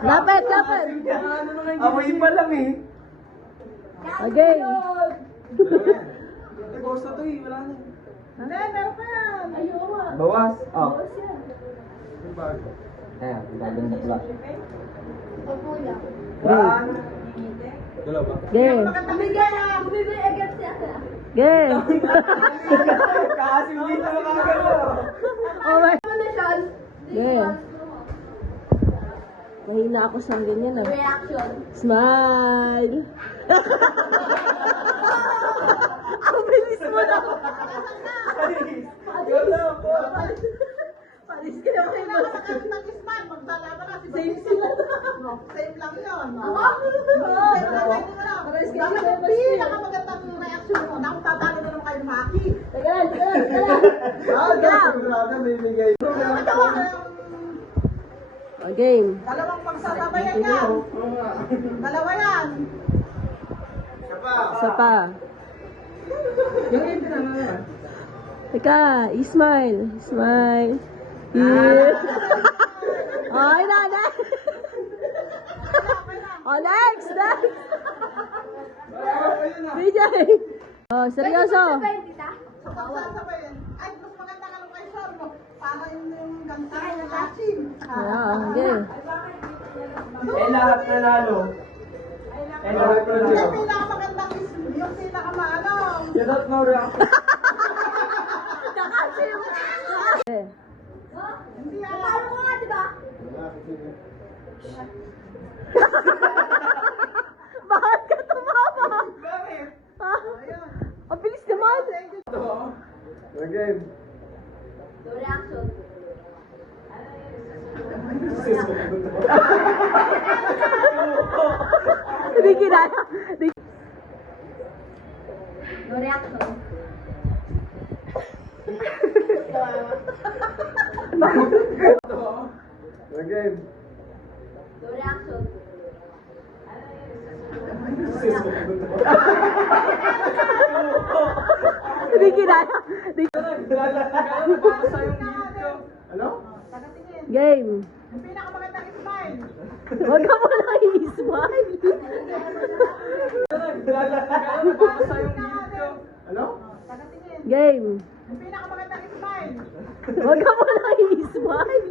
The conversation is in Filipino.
Lapit, lapit. Amoy pa lang eh. Okay. Ghost na to eh, wala na. Hindi, meron pa yan. Ayun. Bawas. Oh. Bawas yan. Ayan, gaganda pala. Pagpula. One. Dalawa ba? Game. Bumigay na. Bumibigay agad siya. Game. Kasi dito makakagawa. Oh my. Ano siya? Game. Mahina ako sa ganyan eh. Reaction. Smile. Ang bilis mo na. Palis ka na kayo ng smile. Magdalaman na. Same sila. Same lang yun. Ako? Same lang yun. Palis ka na. Pinakamagandang reaction mo. Naku, tatalo na naman kayo Maki. Tagalan, tagalan, tagalan. Sigurado may bigay. Game. Dalawang pagsasabayan yan. Dalawa yan. Isa pa. Yung ito naman. Teka, smile. Smile. Yeah. Ay, na, next. Oh, next, next. BJ. Oh, seryoso. Sa pagsasabayan. Ay, mas maganda ka nung kay Sean mo. Para yung ganda kayo na touching. Yeah, game. Eh, lahat nanalo. Eh, lahat Hindi, nanalo. pinakamagandang yung pinakamaano. You don't know reaction. Eh. Hindi yan. Mo nga, di ba? Bakit ka tumawa? Bakit? Ha? Ang bilis naman. Okay. Your reaction. Hindi kinaya. Your reaction. Okay. Your reaction. Hindi kinaya. Ano? Tagatingin. Game. Yung pinakamagandang smile. Huwag ka mo lang i-smile. Ano? Tagatingin. Game. Yung pinakamagandang smile. Huwag ka mo lang i-smile.